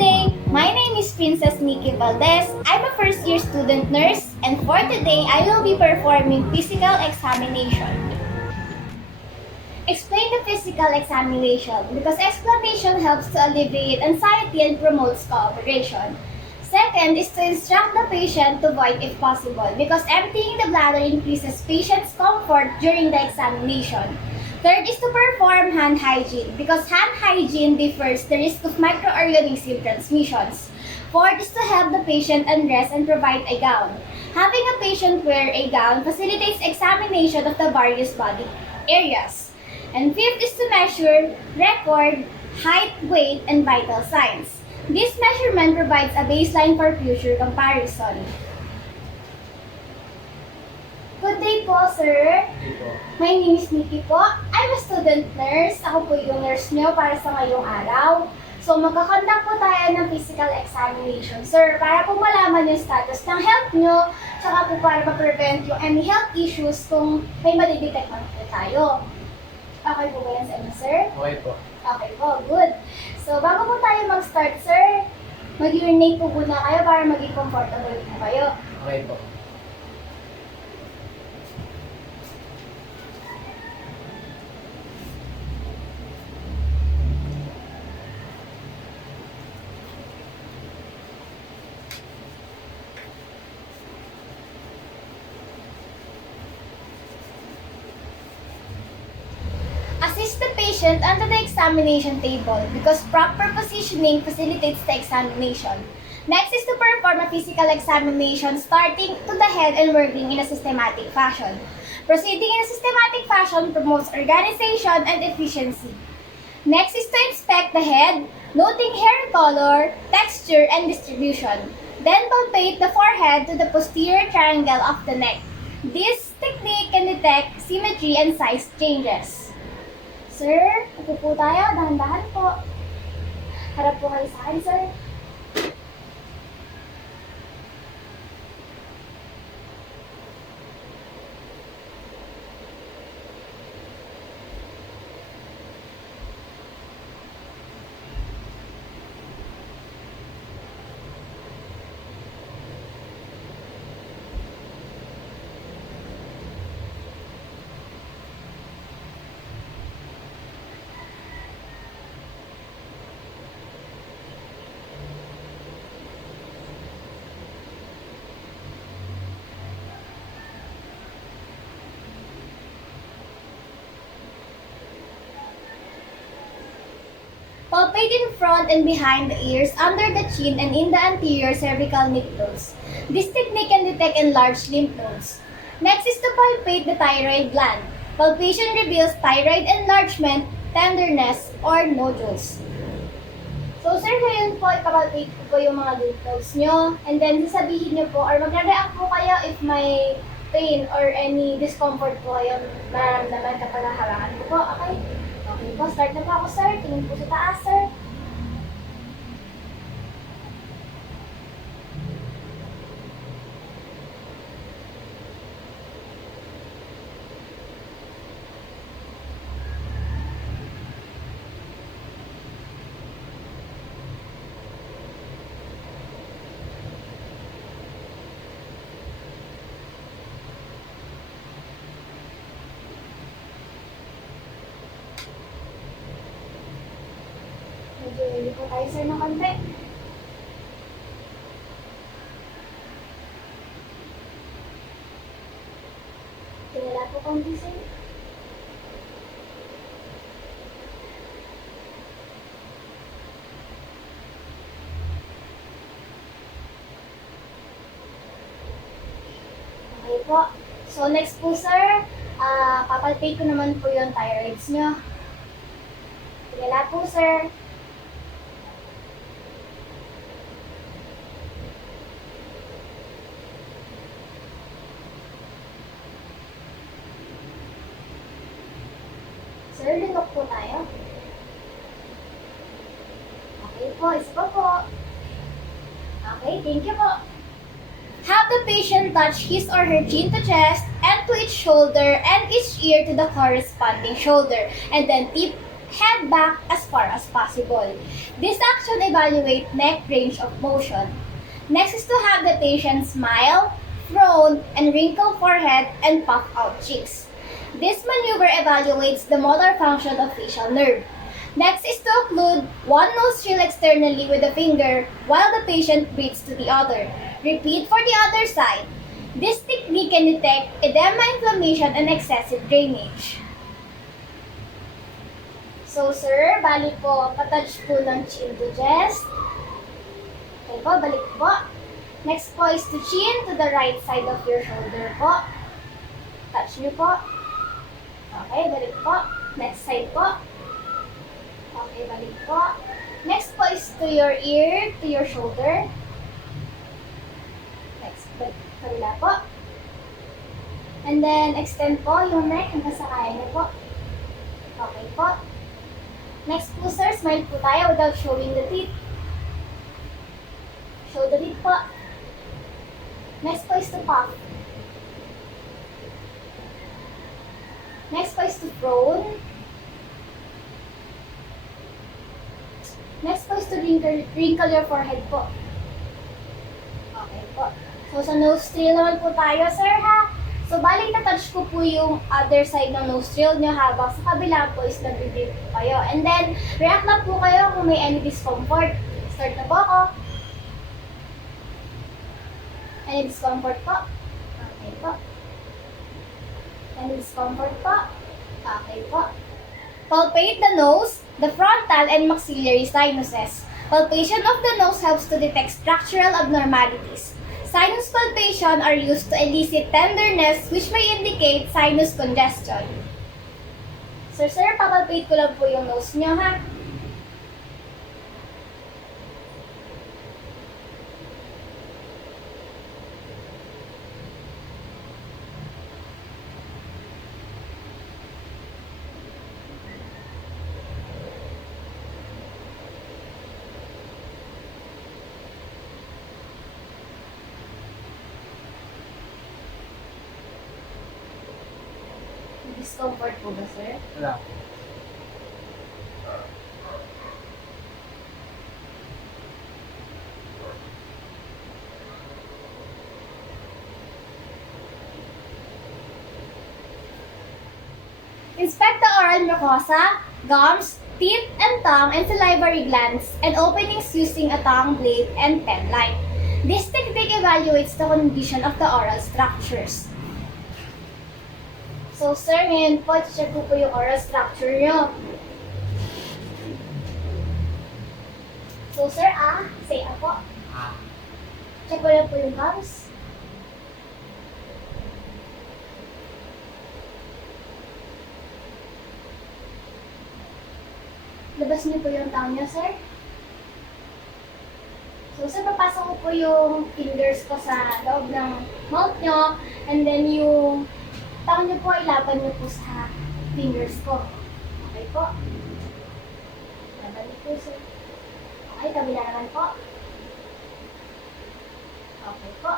day, my name is Princess Nikki Valdez. I'm a first-year student nurse, and for today, I will be performing physical examination. Explain the physical examination because explanation helps to alleviate anxiety and promotes cooperation. Second is to instruct the patient to void if possible because emptying the bladder increases patient's comfort during the examination. Third is to perform hand hygiene because hand hygiene differs the risk of microorganism transmissions. Fourth is to help the patient undress and provide a gown. Having a patient wear a gown facilitates examination of the various body areas. And fifth is to measure, record, height, weight, and vital signs. This measurement provides a baseline for future comparison. Good day po, sir. My name is Nikki po. I'm a student nurse. Ako po yung nurse nyo para sa ngayong araw. So, magkakonduct po tayo ng physical examination, sir, para po malaman yung status ng health nyo, tsaka po para ma-prevent yung any health issues kung may madidetect man po tayo. Okay po ba yan sa inyo, sir? Okay po. Okay po, good. So, bago po tayo mag-start, sir, mag-urinate po muna kayo para maging comfortable po kayo. Okay po. Assist the patient under the examination table because proper positioning facilitates the examination. Next is to perform a physical examination starting to the head and working in a systematic fashion. Proceeding in a systematic fashion promotes organization and efficiency. Next is to inspect the head, noting hair color, texture, and distribution. Then palpate the forehead to the posterior triangle of the neck. This technique can detect symmetry and size changes. Sir, upo po tayo. Dahan-dahan po. Harap po kayo sa akin, sir. Palpate in front and behind the ears, under the chin, and in the anterior cervical lymph nodes. This technique can detect enlarged lymph nodes. Next is to palpate the thyroid gland. Palpation reveals thyroid enlargement, tenderness, or nodules. So, sir, ngayon po, ipapalpate ko po yung mga lymph nodes nyo. And then, sasabihin nyo po, or magre-react po kayo if may pain or any discomfort po kayo nararamdaman kapag naharangan ko po. Okay? Okay po, start na po ako, sir. Tingin po sa taas, sir. Medyo hindi po tayo, sir, ng konti. Tingala po konti, sir. Okay po. So, next po, sir, papalpate ko naman po yung thyroids nyo. Tingala po, sir. Sir, linok po tayo. Okay po, isa pa po. Okay, thank you po. Have the patient touch his or her chin to chest and to each shoulder and each ear to the corresponding shoulder. And then tip head back as far as possible. This action evaluates neck range of motion. Next is to have the patient smile, frown, and wrinkle forehead and puff out cheeks. This maneuver evaluates the motor function of facial nerve. Next is to occlude one nostril externally with the finger while the patient breathes to the other. Repeat for the other side. This technique can detect edema, inflammation, and excessive drainage. So, sir, bali po, patouch po ng chin to chest. Okay po, balik po. Next po is to chin to the right side of your shoulder po. Touch nyo po. Okay, balik po. Next side po. Okay, balik po. Next po is to your ear, to your shoulder. Next, balik kabila po. And then, extend po yung neck hanggang sa kaya niyo po. Okay po. Next po, sir, smile po tayo without showing the teeth. Show the teeth po. Next po is to puff. Next po is to frown. Next po is to wrinkle your forehead po. Okay po. So, sa nostril naman po tayo, sir, ha? So, balik na touch ko po yung other side ng nostril nyo habang sa kabila po is nag-breathe po kayo. And then, react lang po kayo kung may any discomfort. Start na po ako. Any discomfort po? Okay po. Any discomfort po? Okay po. Palpate the nose, the frontal and maxillary sinuses. Palpation of the nose helps to detect structural abnormalities. Sinus palpation are used to elicit tenderness which may indicate sinus congestion. So, sir, papalpate ko lang po yung nose nyo, ha? Discomfort po ba, sir? Wala. Inspect the oral mucosa, gums, teeth and tongue and salivary glands and openings using a tongue blade and pen light. This technique evaluates the condition of the oral structures. So, sir, ngayon po, check ko po yung oral structure nyo. So, sir, say po. Check ko lang po yung gums. Labas niyo po yung tongue nyo, sir. So, sir, papasok ko po yung fingers ko sa loob ng mouth nyo. And then, yung tongue nyo po, ilaban nyo po sa fingers ko. Okay po. Nabalik po, sir. Okay, kabila naman po. Okay po.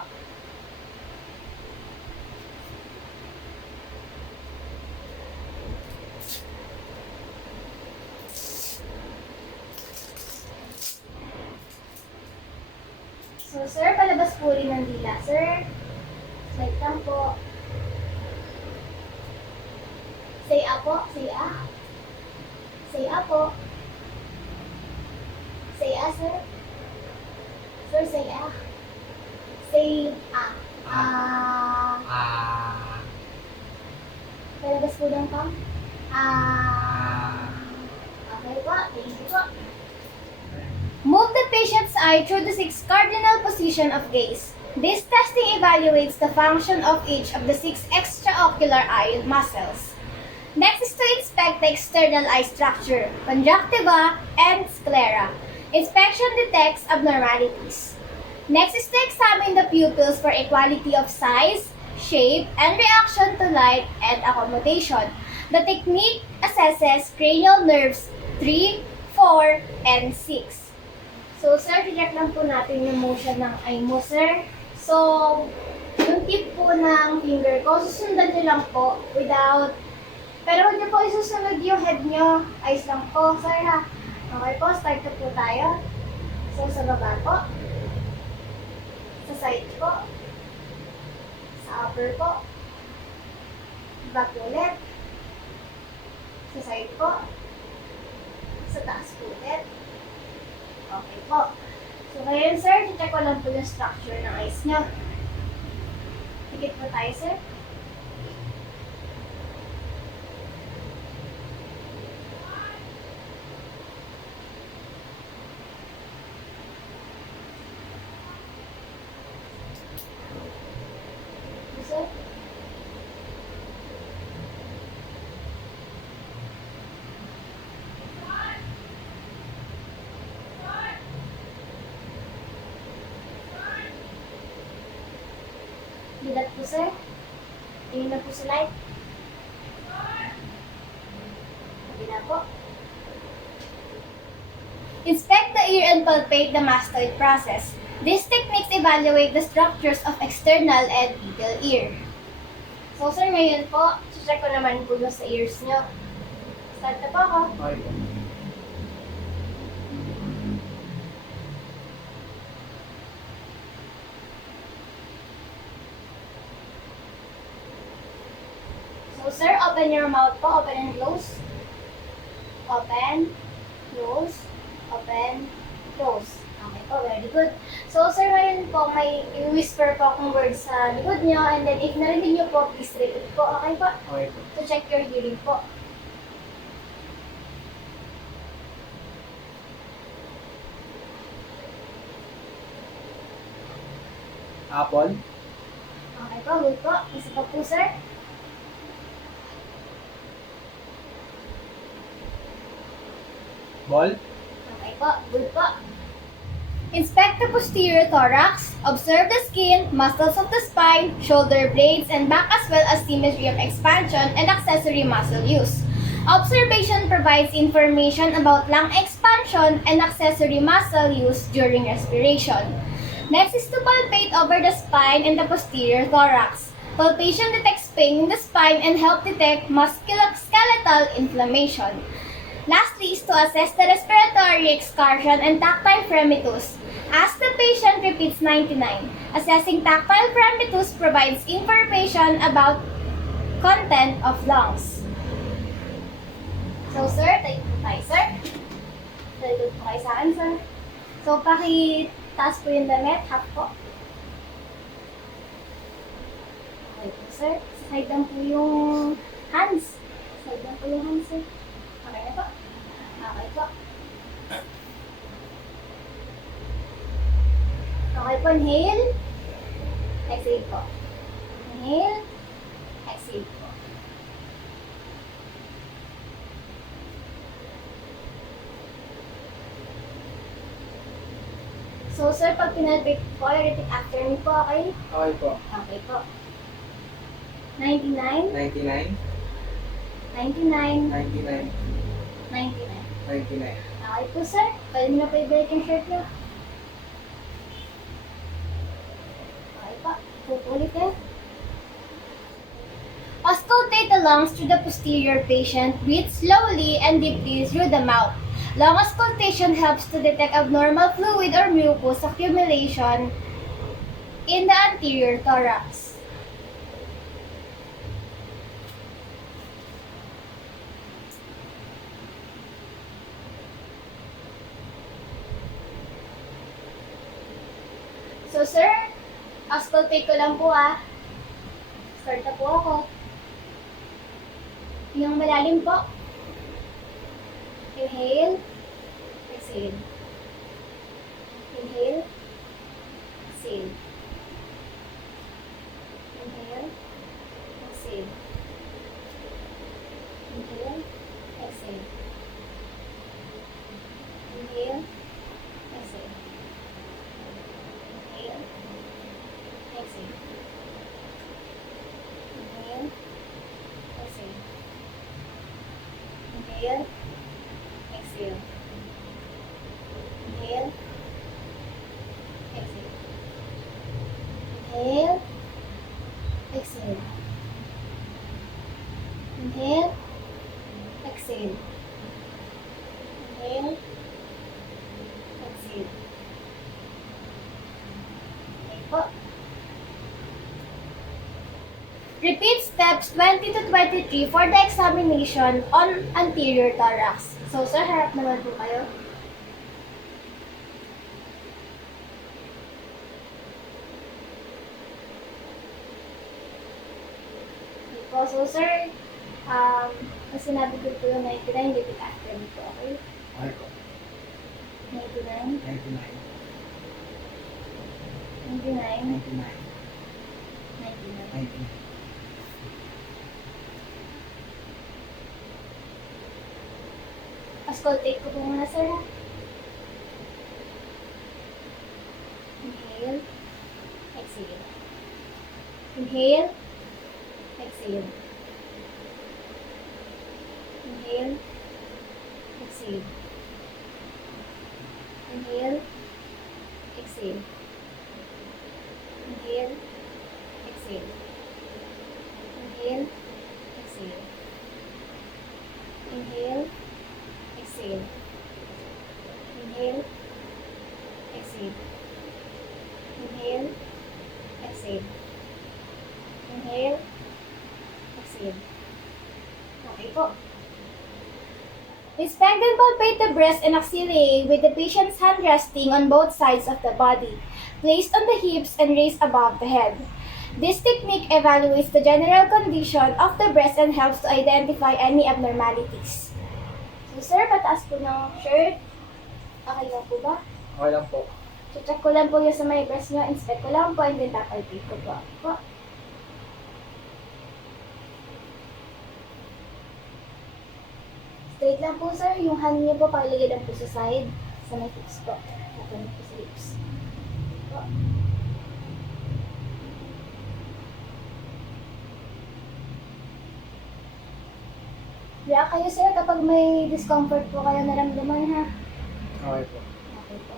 So, sir, palabas po rin ng dila, sir. Slide lang po. Say po. Say Say po. Say sir. Sir, say Say Palabas po ng pang. Okay po. Thank you po. Move the patient's eye through the 6 cardinal position of gaze. This testing evaluates the function of each of the 6 extraocular eye muscles. Next is to inspect the external eye structure, conjunctiva, and sclera. Inspection detects abnormalities. Next is to examine the pupils for equality of size, shape, and reaction to light and accommodation. The technique assesses cranial nerves 3, 4, and 6. So, sir, check lang po natin yung motion ng eye mo, sir. So, yung tip po ng finger ko, susundan nyo lang po without Pero huwag niyo po isusunod yung head niyo. Ayos lang po, sir ha. Okay po, start na po tayo. So, sa baba po. Sa side po. Sa upper po. Back ulit. Sa side po. Sa taas po ulit. Okay po. So, ngayon sir, check ko lang po yung structure ng eyes niyo. Tikit po tayo, sir. Sir? Bilat po, sir. Tingin na po sa light. Hindi na po. Inspect the ear and palpate the mastoid process. These techniques evaluate the structures of external and medial ear. So, sir, ngayon po, check ko naman po yung sa ears nyo. Start na po ako. Okay po. So, sir, open your mouth po. Open and close. Open, close, open, close. Okay po, very good. So, sir, ngayon po, may i-whisper po akong words sa likod nyo. And then, if narinig nyo po, please repeat po. Okay po? Okay po. To check your hearing po. Apple. Okay po, good po. Isa pa po, sir. Ball. Okay po, good po. Inspect the posterior thorax. Observe the skin, muscles of the spine, shoulder blades, and back as well as symmetry of expansion and accessory muscle use. Observation provides information about lung expansion and accessory muscle use during respiration. Next is to palpate over the spine and the posterior thorax. Palpation detects pain in the spine and help detect musculoskeletal inflammation. Lastly is to assess the respiratory excursion and tactile fremitus. As the patient repeats 99, assessing tactile fremitus provides information about content of lungs. So, sir, tayo po tayo, sir. Tayo po kayo sa akin, sir. So, pakitaas po yung damit, half po. Okay po, sir. Side lang po yung hands. Side lang po yung hands, sir. Okay na po. Okay po. Okay po, inhale. Exhale po. Inhale. Exhale po. So, sir, pag pinalpate po, repeat after me po, okay? Okay po. Okay po. 99, 99. 99, 99. 99. 99. Okay po, sir. Pwede mo na po i-break yung shirt niyo. Okay po. Pupulit eh. Auscultate the lungs through the posterior patient. Breathe slowly and deeply through the mouth. Lung auscultation helps to detect abnormal fluid or mucus accumulation in the anterior thorax. So, sir, auscultate ko lang po ah. Start na po ako. Yung malalim po. Inhale. Exhale. Inhale. Exhale. Inhale. Exhale. Inhale. Exhale. Inhale. Exhale. Inhale. Exhale. Inhale. Exhale. Inhale. Exhale. Inhale. Exhale. Inhale. Exhale. Inhale. exhale. Inhale, exhale. Okay po. Repeat steps 20 to 23 for the examination on anterior thorax. So, sir, harap naman po kayo. Okay po. So, sir, ang sinabi ko po yung 99, repeat after me po, okay? Okay po. 99, 99. 99, 99. 99. 99. Auscultate ko po muna, sir. Inhale, exhale. Inhale, exhale. Inhale, exhale. Inhale, exhale. Inhale, exhale. Inhale, exhale. Inhale, exhale. Inhale, exhale. Inhale, exhale. Inhale, exhale. Okay po. Inspect and palpate the breast and axillae with the patient's hand resting on both sides of the body, placed on the hips and raised above the head. This technique evaluates the general condition of the breast and helps to identify any abnormalities. So, sir, pataas po ng shirt. Okay lang po ba? Okay lang po. So, check ko lang po yung sa may breast nyo, inspect ko lang po, and then tapalpate ko po. Po. Straight lang po, sir. Yung hand niyo po, pakiligay lang po sa side, sa may hips po. Open po sa hips. Po. React kayo, sir, kapag may discomfort po kayo naramdaman, ha? Okay po. Okay po.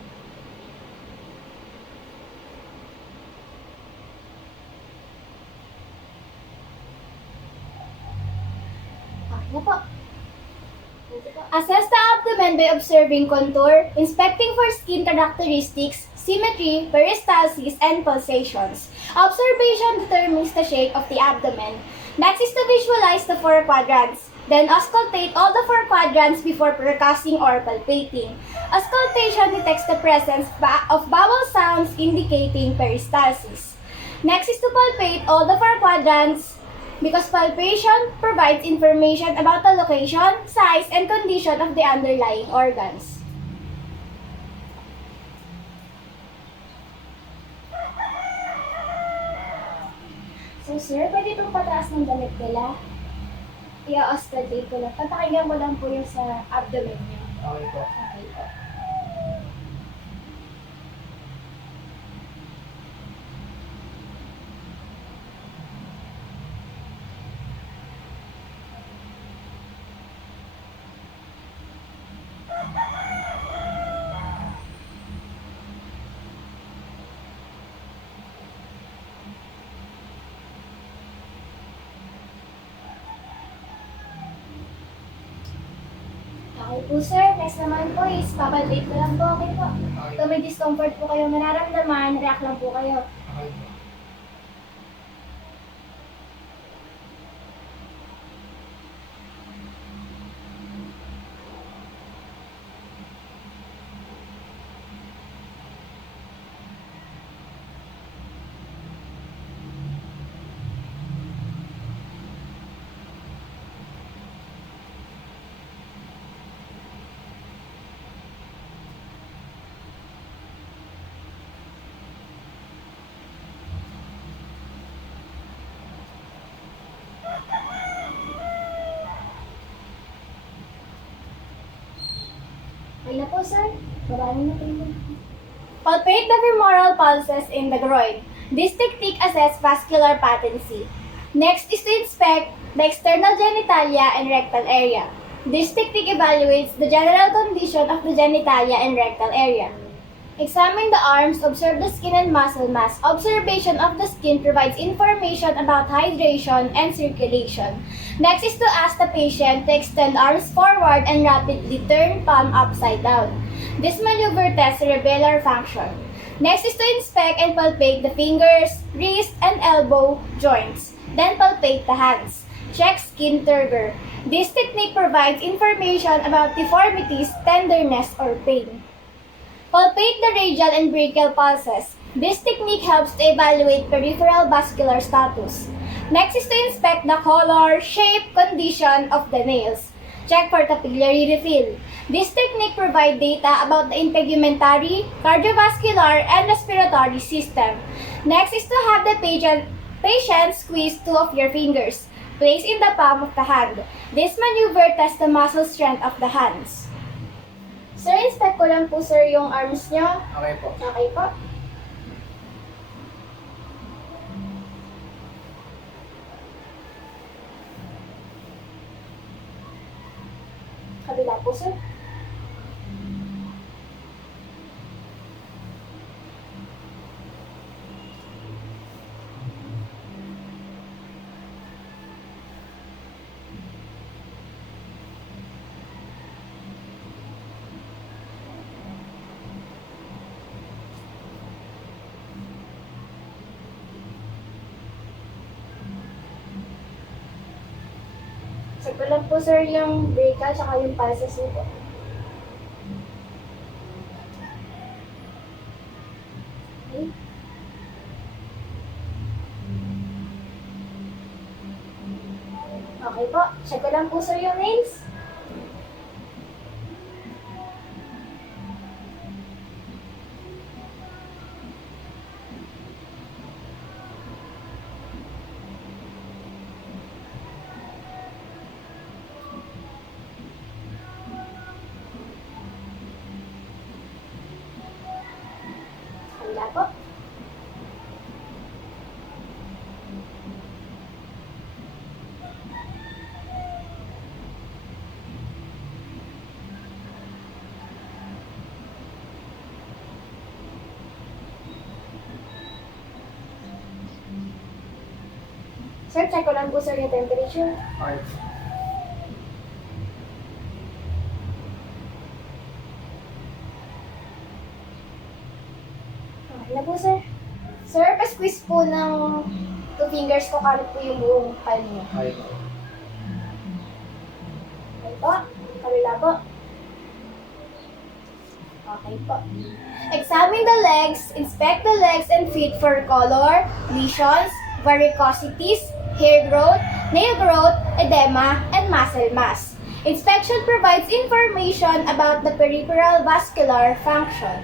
Okay na po. Assess the abdomen by observing contour, inspecting for skin characteristics, symmetry, peristalsis, and pulsations. Observation determines the shape of the abdomen. Next is to visualize the four quadrants. Then auscultate all the four quadrants before percussing or palpating. Auscultation detects the presence of vowel sounds indicating peristalsis. Next is to palpate all the four quadrants because palpation provides information about the location, size, and condition of the underlying organs. So, sir, pwede pong pataas ng damit nila? I-auscultate ko lang. Papakinggan ko lang po yung sa abdomen niyo. Okay po. Okay po. Okay po, sir. Next naman po is papalpate ko lang po. Okay po. Okay. Kung may discomfort po kayo nararamdaman, react lang po kayo. Okay po. Okay na po, sir. Babahin na po yun. Palpate the femoral pulses in the groin. This technique assesses vascular patency. Next is to inspect the external genitalia and rectal area. This technique evaluates the general condition of the genitalia and rectal area. Examine the arms, observe the skin and muscle mass. Observation of the skin provides information about hydration and circulation. Next is to ask the patient to extend arms forward and rapidly turn palm upside down. This maneuver tests cerebellar function. Next is to inspect and palpate the fingers, wrist, and elbow joints. Then palpate the hands. Check skin turgor. This technique provides information about deformities, tenderness, or pain. Palpate the radial and brachial pulses. This technique helps to evaluate peripheral vascular status. Next is to inspect the color, shape, condition of the nails. Check for capillary refill. This technique provides data about the integumentary, cardiovascular, and respiratory system. Next is to have the patient squeeze two of your fingers. Place in the palm of the hand. This maneuver tests the muscle strength of the hands. Sir, inspect ko lang po sir yung arms nyo. Okay po. Okay po. Kabila po sir. Check ko lang po sir yung brachial tsaka yung pulses niyo po. Okay. Okay po. Check ko lang po sir yung nails. Wala po. Sir, check ko lang po sir yung temperature. Okay po. Okay na po sir. Sir, pa-squeeze po ng 2 fingers ko kalit po yung buong palm niyo. Okay po. Okay po. Kabila po. Okay po. Examine the legs, inspect the legs and feet for color, lesions, varicosities, hair growth, nail growth, edema, and muscle mass. Inspection provides information about the peripheral vascular function.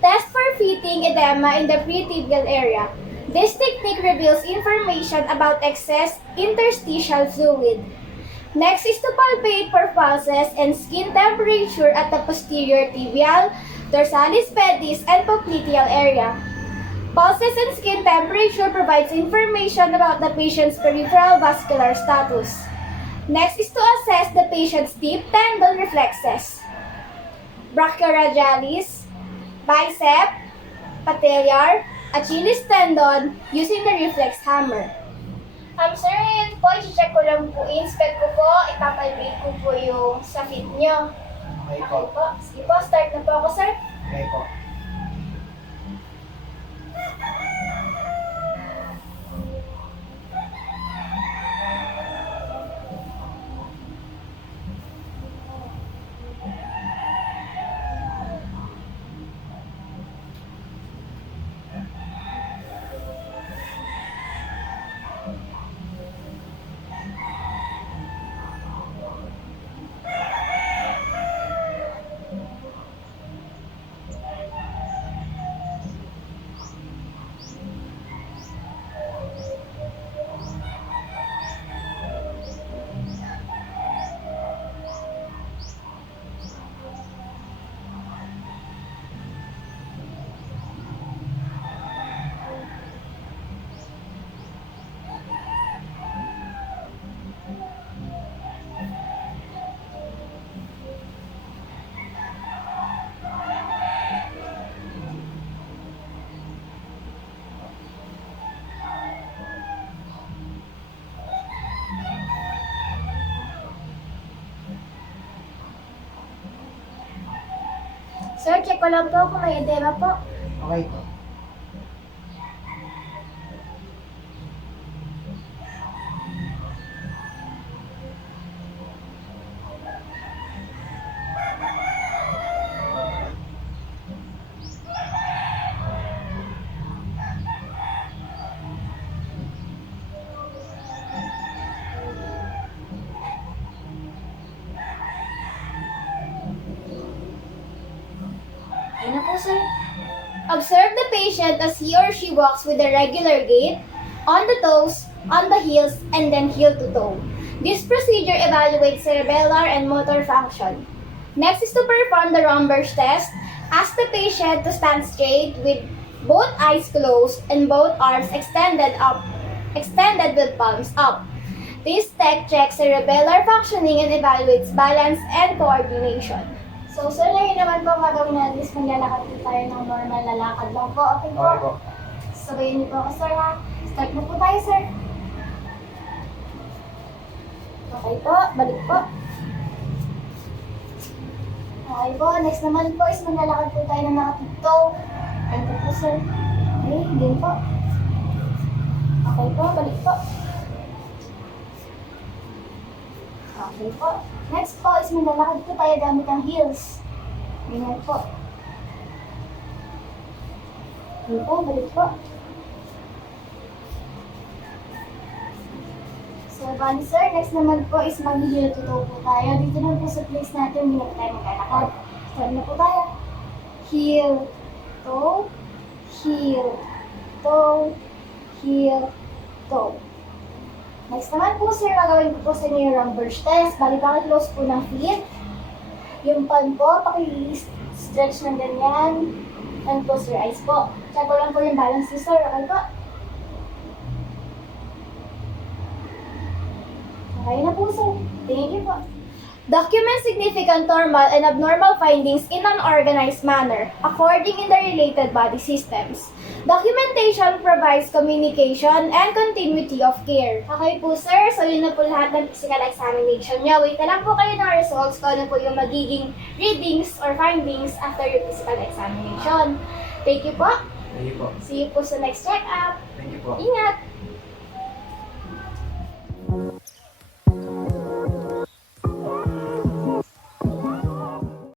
Test for fitting edema in the pretibial area. This technique reveals information about excess interstitial fluid. Next is to palpate for pulses and skin temperature at the posterior tibial, dorsalis pedis, and popliteal area. Pulses and skin temperature provides information about the patient's peripheral vascular status. Next is to assess the patient's deep tendon reflexes. Brachioradialis, bicep, patellar, Achilles tendon using the reflex hammer. Sir, yun po, i-check ko lang po, i-inspect ko po, ipapalpate ko po yung sa feet nyo. Okay Okay po. po. Sige po, start na po ako, sir. Okay po. Sir, check ko lang po kung may edema po. Okay po. Ayun na po, sir. Observe the patient as he or she walks with a regular gait, on the toes, on the heels, and then heel to toe. This procedure evaluates cerebellar and motor function. Next is to perform the Romberg test. Ask the patient to stand straight with both eyes closed and both arms extended with palms up. This tech checks cerebellar functioning and evaluates balance and coordination. So, sir, ngayon naman po gagawin natin is maglalakad po tayo ng normal na lakad lang po. Okay po? Okay po. Sabayin niyo po ako, sir, ha? Start na po tayo, sir. Okay po, balik po. Okay po, next naman po is maglalakad po tayo ng nakatiptoe. Ganito po, sir. Okay, din po. Okay po, balik po. Okay po. Next po is maglalakad po tayo gamit ang heels. Ganyan po. Okay po, balik po. So, bali sir, next naman po is mag-heel to toe po tayo. Dito na po sa place natin, hindi na po tayo maglalakad. Start na po tayo. Heel, toe, heel, toe, heel, toe. Next naman po sir, gagawin ko po sa inyo yung Romberg test. Bali, paki-close po ng feet. Yung palm po, paki-stretch ng ganyan. And close your eyes po. Check ko lang po yung balance niyo sir. Okay po? Okay na po sir. Thank you po. Document significant normal and abnormal findings in an organized manner, according in the related body systems. Documentation provides communication and continuity of care. Okay po sir, so yun na po lahat ng physical examination niya. Wait na lang po kayo ng results kung ano po yung magiging readings or findings after your physical examination. Thank you po. Thank you po. See you po sa next check-up. Thank you po. Ingat!